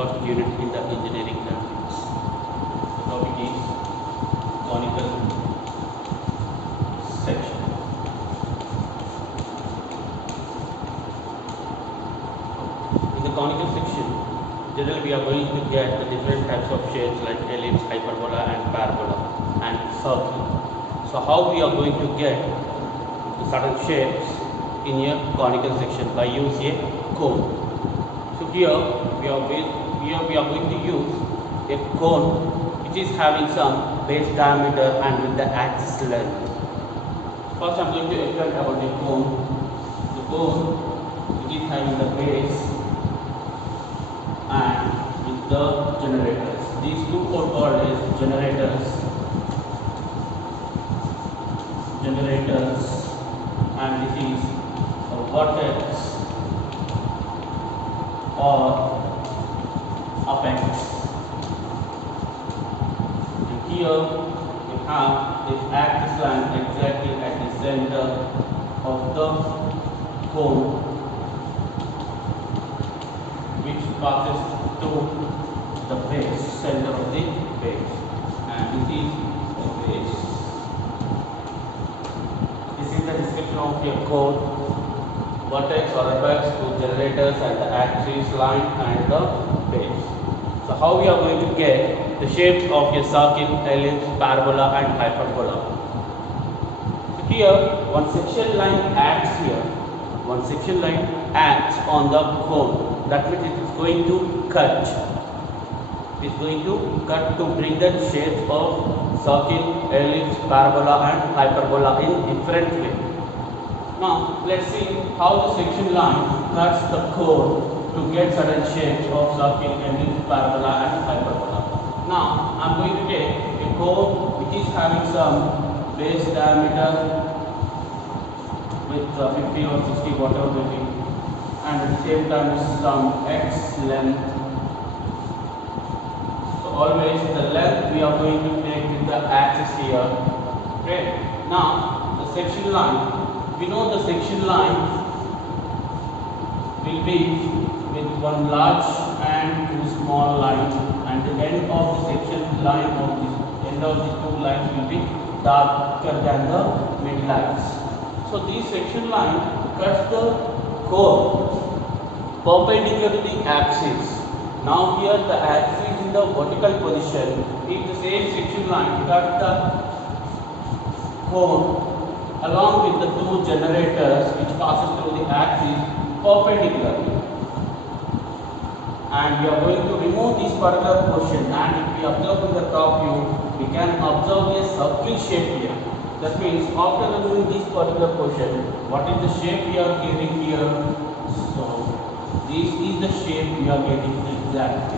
first unit in the engineering graphics. The topic is conical section. In the conical section, generally we are going to get the different types of shapes like ellipse, hyperbola and parabola and circle. So how we are going to get the certain shapes in a conical section? By using a cone. So here we are going to use a cone which is having some base diameter and with the axis length. First I am going to explain about the cone. The cone which is having the base and with the generators. These two are called as generators, and this is a vertex or apex. And here we have this axis line exactly at the center of the cone, which passes through the base, center of the base, and this is the base. This is the description of a cone: vertex or apex with generators and the axis line and the base. So how we are going to get the shape of a circle, ellipse, parabola and hyperbola? So here one section line acts here. One section line acts on the cone. That means it is going to cut. It is going to cut to bring the shapes of circle, ellipse, parabola and hyperbola in different way. Now let's see how the section line cuts the cone to get certain shapes of circle, ellipse, parabola and hyperbola. Now I am going to take a cone which is having some base diameter with 50 or 60 whatever may be, and at the same time some x length. So always the length we are going to take with the axis here. Okay. Now the section line. We know the section line will be with one large and two small lines, and the end of the section line of this end of the two lines will be darker than the mid lines. So this section line cuts the cone perpendicular to the axis. Now here the axis is in the vertical position. If the same section line cuts the cone along with the two generators which passes through the axis perpendicularly, and we are going to remove this particular portion, and if we observe in the top view we can observe a circle shape here. That means after removing this particular portion, what is the shape we are getting here? So this is the shape we are getting exactly.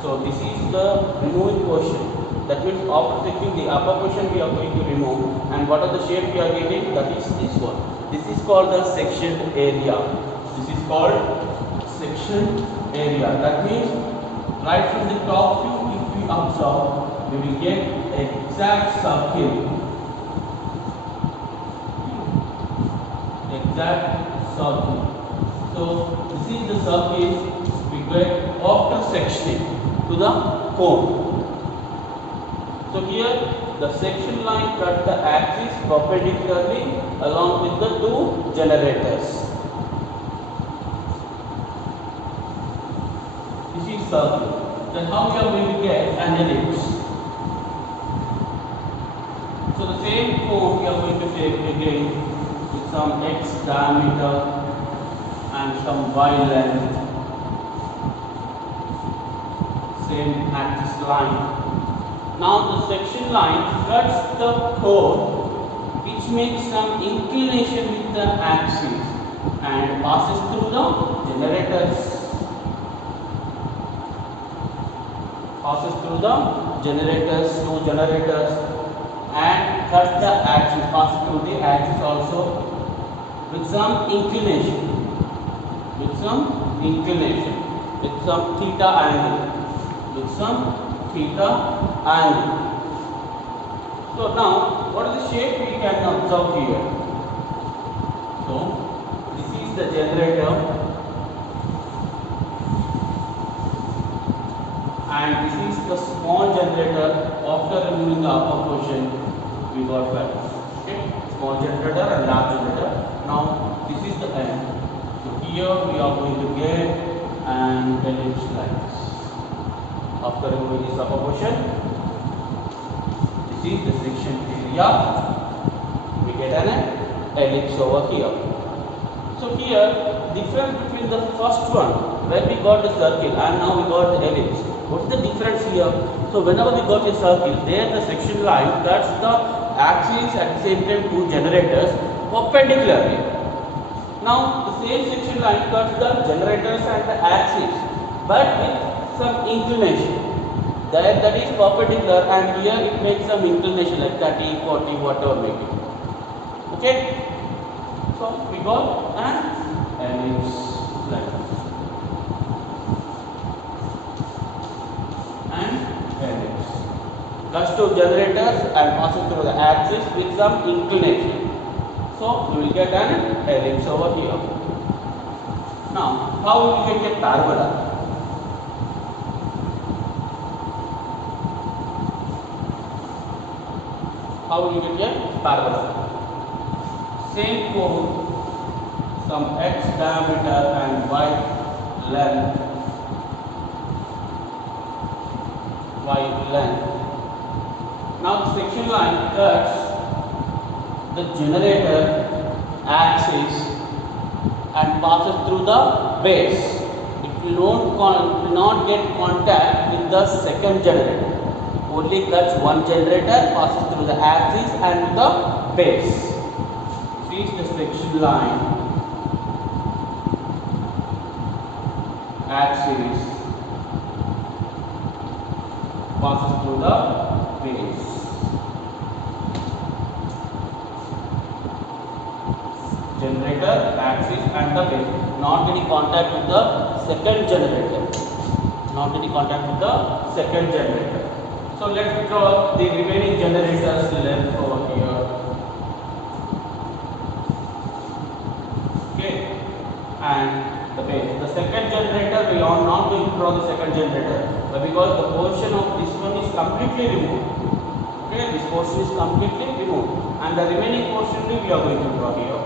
So this is the removed portion. That means after taking the upper portion we are going to remove, and what are the shape we are getting? That is this one. This is called the section area. This is called section area. That means right from the top view if we observe, we will get exact circle. Exact circle. So this is the circle we get after sectioning to the cone. So here the section line cut the axis perpendicularly along with the two generators. This is circle. Then how we are going to get an ellipse? So the same cone we are going to take again with some x diameter and some y length, same axis line. Now the section line cuts the cone which makes some inclination with the axis and passes through the generators. Two generators, and cut the axis, passes through the axis also with some inclination, with some theta angle, So now, what is the shape we can observe here? So this is the generator. and this is the small generator. After removing the upper portion, we got values. Okay, small generator and large generator. Now this is the end. So here we are going to get an ellipse lines. After removing this upper portion, this is the section area. We get an ellipse over here. So here, difference between the first one, where we got the circle and now we got the ellipse. What is the difference here? So whenever we got a circle, there the section line cuts the axis at the same time two generators perpendicularly. Now the same section line cuts the generators and the axis, but with some inclination. That is perpendicular, and here it makes some inclination like 30, 40, whatever maybe. Okay. So we got an ellipse line. And ellipse. Cuts to generators and passes through the axis with some inclination. So we will get an ellipse over here. Now, how will we get a parabola? How will you get a parabola? Same cone, some x diameter and y length. Now the section line cuts the generator axis and passes through the base. It will not get contact with the second generator. Only cuts one generator, passes through the axis and the base. This is the section line, axis, passes through the base. Generator, axis and the base. Not any contact with the second generator. Not any contact with the second generator. So let's draw the remaining generators length over here. Okay, and the base. The second generator, we are not going to draw the second generator, but because the portion of this one is completely removed. Okay, this portion is completely removed, and the remaining portion we are going to draw here.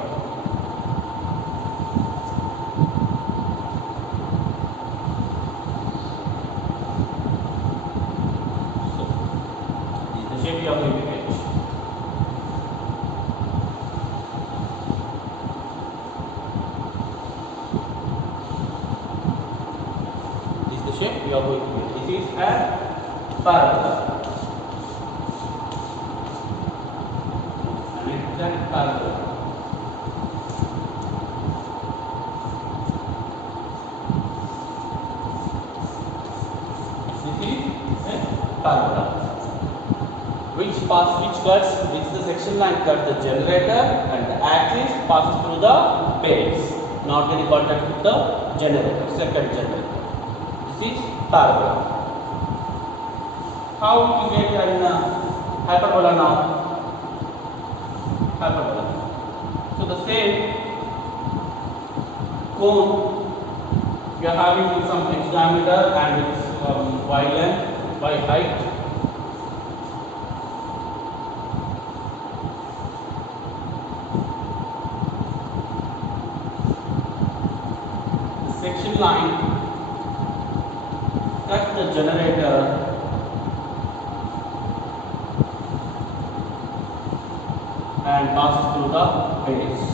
Shape we are going to get. This is the shape we are going to get. This is a parabola. And it is a parabola. This is a parabola. Which cuts, which the section line cuts the generator and the axis passes through the base, not any contact with the generator, second generator. This is parabola. How will you get an hyperbola now? Hyperbola. So the same cone we are having some x diameter and its y length, y height. Section line cuts the generator and passes through the base.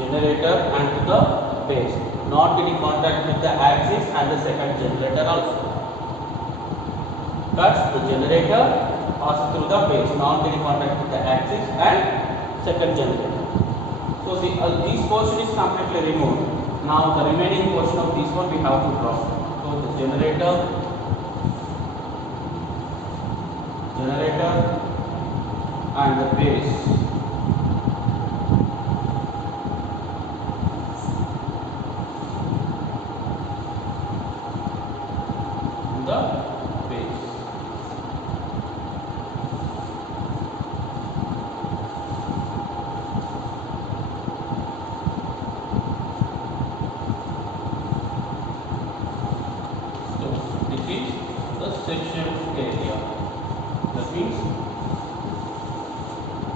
Generator and to the base, not getting contact with the axis and the second generator also. Cuts the generator, passes through the base, not getting contact with the axis and second generator. So this portion is completely removed. Now the remaining portion of this one we have to draw. So the generator and the base. The base.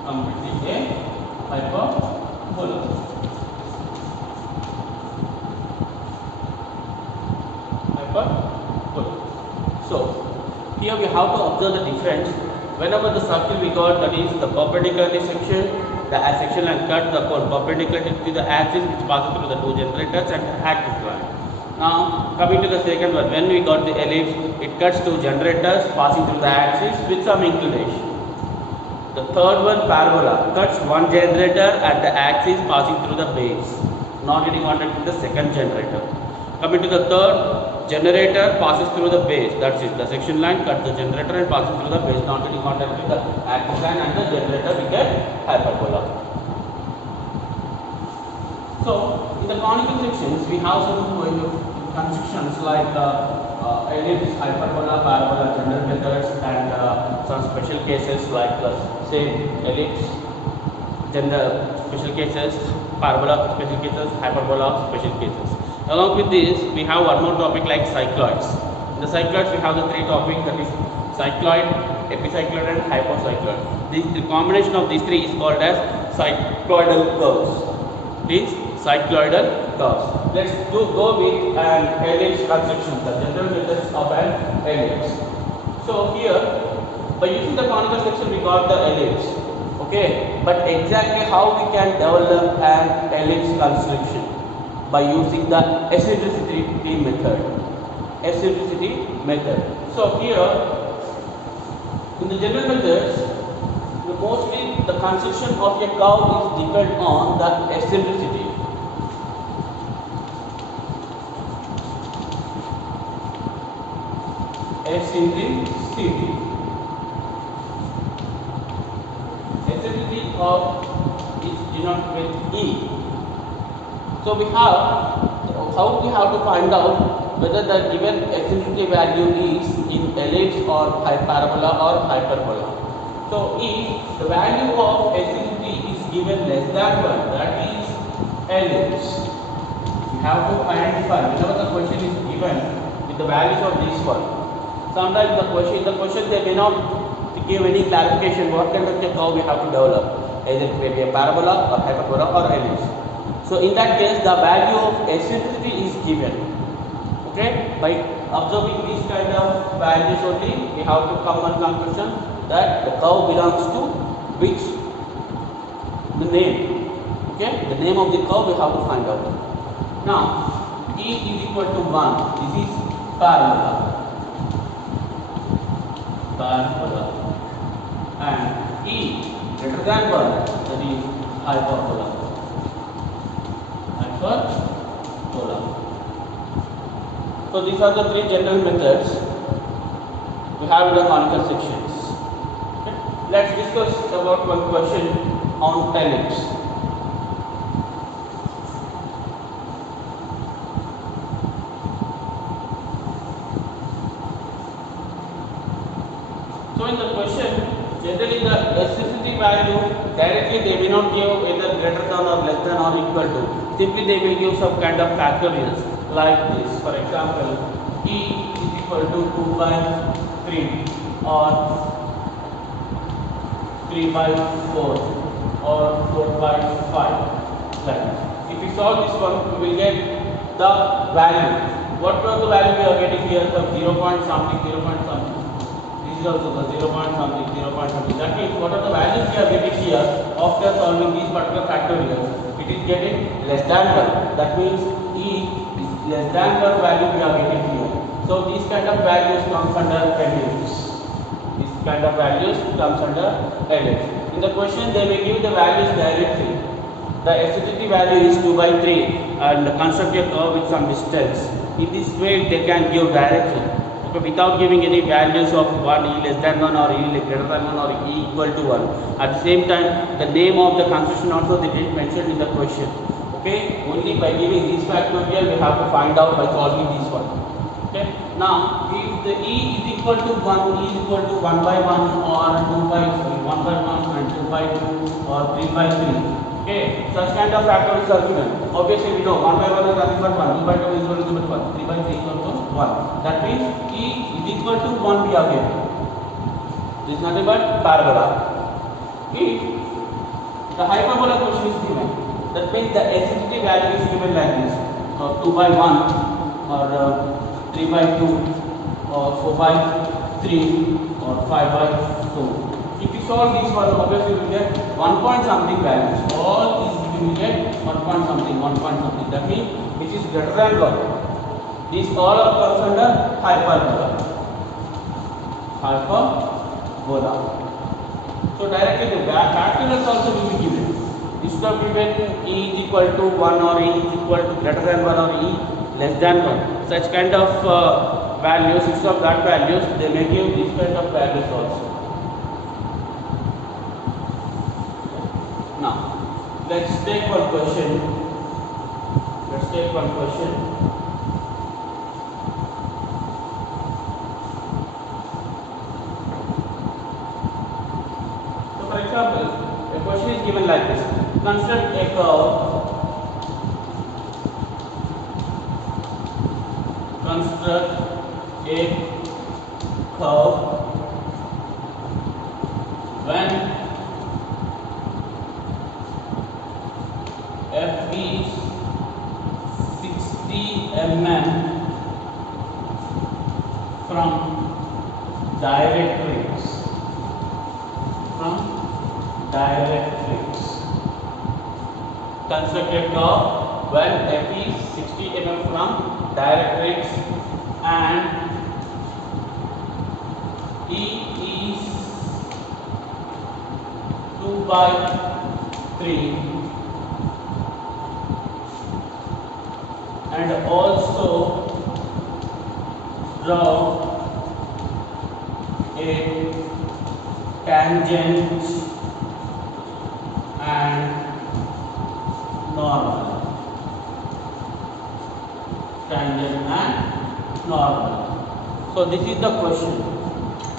completely a hyperbola. Hyperbola. So here we have to observe the difference. Whenever the circle we got, that is the perpendicular section, the section line cut the cone perpendicular to the axis which passes through the two generators and the axis line. Now coming to the second one, when we got the ellipse, it cuts two generators passing through the axis with some inclination. The third one, parabola, cuts one generator at the axis passing through the base, not getting contact with the second generator. Coming to the third, generator passes through the base, that's it. The section line cuts the generator and passes through the base, not getting contact with the axis line and the generator, we get hyperbola. So in the conical sections, we have some constructions like ellipse, hyperbola, parabola, general methods, and some special cases like same ellipse, general special cases, parabola special cases, hyperbola special cases. Along with this, we have one more topic like cycloids. In the cycloids, we have the three topics, that is cycloid, epicycloid, and hypocycloid. The combination of these three is called as cycloidal curves. These cycloidal curves. Let's go with an ellipse construction, the general methods of an ellipse. So here, by using the conical section, we got the ellipse. Okay, but exactly how we can develop an ellipse construction? By using the eccentricity method. Eccentricity method. So here, in the general methods, mostly the construction of a curve is depend on the eccentricity. Eccentricity. Eccentricity of is denoted with E. So we have, how we have to find out whether the given eccentricity value is in ellipse or parabola or hyperbola. So if the value of eccentricity is given less than 1, that is ellipse, we have to identify whenever the question is given with the values of this one. Sometimes the question they may not give any clarification what kind of curve we have to develop, either it may be a parabola or hyperbola or ellipse. So in that case, the value of eccentricity is given. Okay, by observing these kind of values only, we have to come one conclusion that the curve belongs to which the name. Okay, the name of the curve we have to find out. Now, E is equal to 1. This is parabola. And E greater than 1, that is hyperbola. So these are the three general methods we have in the conical sections. Okay. Let's discuss about one question on ellipse. So in the question, generally the eccentricity value directly they may not give either greater than or less than or equal to. Simply they will give some kind of factorials like this. For example, E is equal to 2 by 3 or 3 by 4 or 4 by 5. Like if we solve this one, we will get the value. What was the value we are getting here? The 0 point something, 0 point something. This is also the 0 point something, 0 point something. That means what are the values we are getting here after solving these particular factorials? It is getting less than 1. That means E is less than 1 value we are getting here. So these kind of values comes under ellipse. These kind of values comes under ellipse. In the question they may give the values directly. The eccentricity value is 2 by 3 and construct a curve with some distance. In this way they can give directly. Without giving any values of 1, E less than 1 or E greater than 1 or E equal to 1. At the same time, the name of the construction also they didn't mention in the question. Okay, only by giving this factorial we have to find out by solving this one. Okay, now if the E is equal to 1, E is equal to 1 by 1 or 2 by 3, 1 by 1 and 2 by 2 or 3 by 3. Okay, such kind of factorials are given. Obviously we know 1 by 1 is nothing but 1, 2 by 2 is equal to 1, 3 by 3 is equal to 1. That means E is equal to 1 we are getting. This is nothing but parabola. If The hyperbola question is given. That means the eccentricity value is given like this: 2 by 1, or 3 by 2, or 4 by 3, or 5 by 2. If you solve these ones, obviously you will get 1 point something values. All these you will get 1 point something, 1 point something. That means which is greater than 1. These all are comes under hyperbola. Hyperbola. So directly the factors also will be given. Instead of given E is equal to 1, or E is equal to greater than 1, or E less than 1. Such kind of values, instead of that values, they may give this kind of values also. Now, let's take one question. Let's take one question. So, for example, a question is given like this: construct a curve. Construct a curve when f is 60 mm from directrix. Construct a curve when f is 60 mm from directrix and E is 2 by 3, and also draw a tangent and normal. Tangent and normal. So this is the question.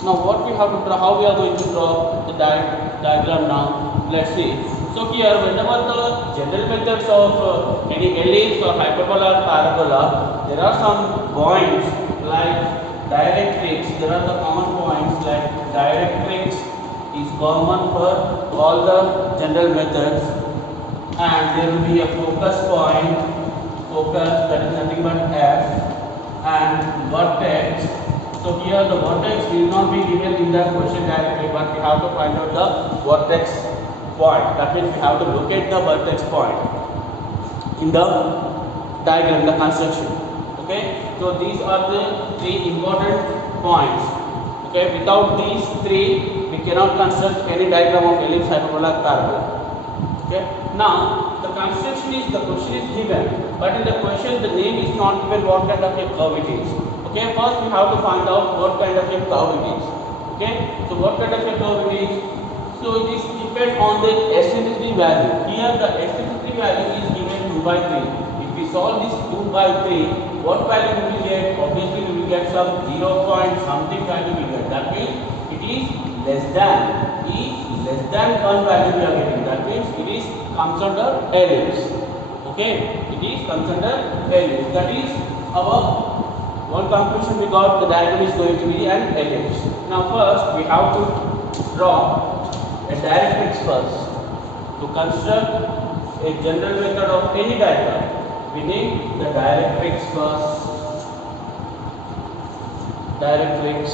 Now what we have to draw, how we are going to draw the diagram now. Let's see. So here, whenever the general methods of any ellipse or hyperbola or parabola, there are some points like directrix. There are the common points like directrix is common for all the general methods, and there will be a focus point, focus, that is nothing but F, and vertex. So here the vertex will not be given in the question directly, but we have to find out the vertex point. That means we have to locate the vertex point in the diagram, the construction. Okay, so these are the three important points. Okay, without these three, we cannot construct any diagram of ellipse, hyperbola, parabola. Okay, now the construction is, the question is given, but in the question the name is not given what kind of a curve it is. Okay, first we have to find out what kind of a curve it is. Okay, so what kind of a curve it is? So it is depends on the eccentricity value. Here the eccentricity value is given 2 by 3. If we solve this 2 by 3, what value we will get? Obviously we will get some 0 point something value we get. That means it is less than, less than 1 value we are getting. That means it is comes under ellipse. Okay, it is comes under ellipse. That is our one conclusion we got. The diagram is going to be an ellipse. Now first we have to draw a directrix first. To construct a general method of any diagram, we need the directrix first. Directrix.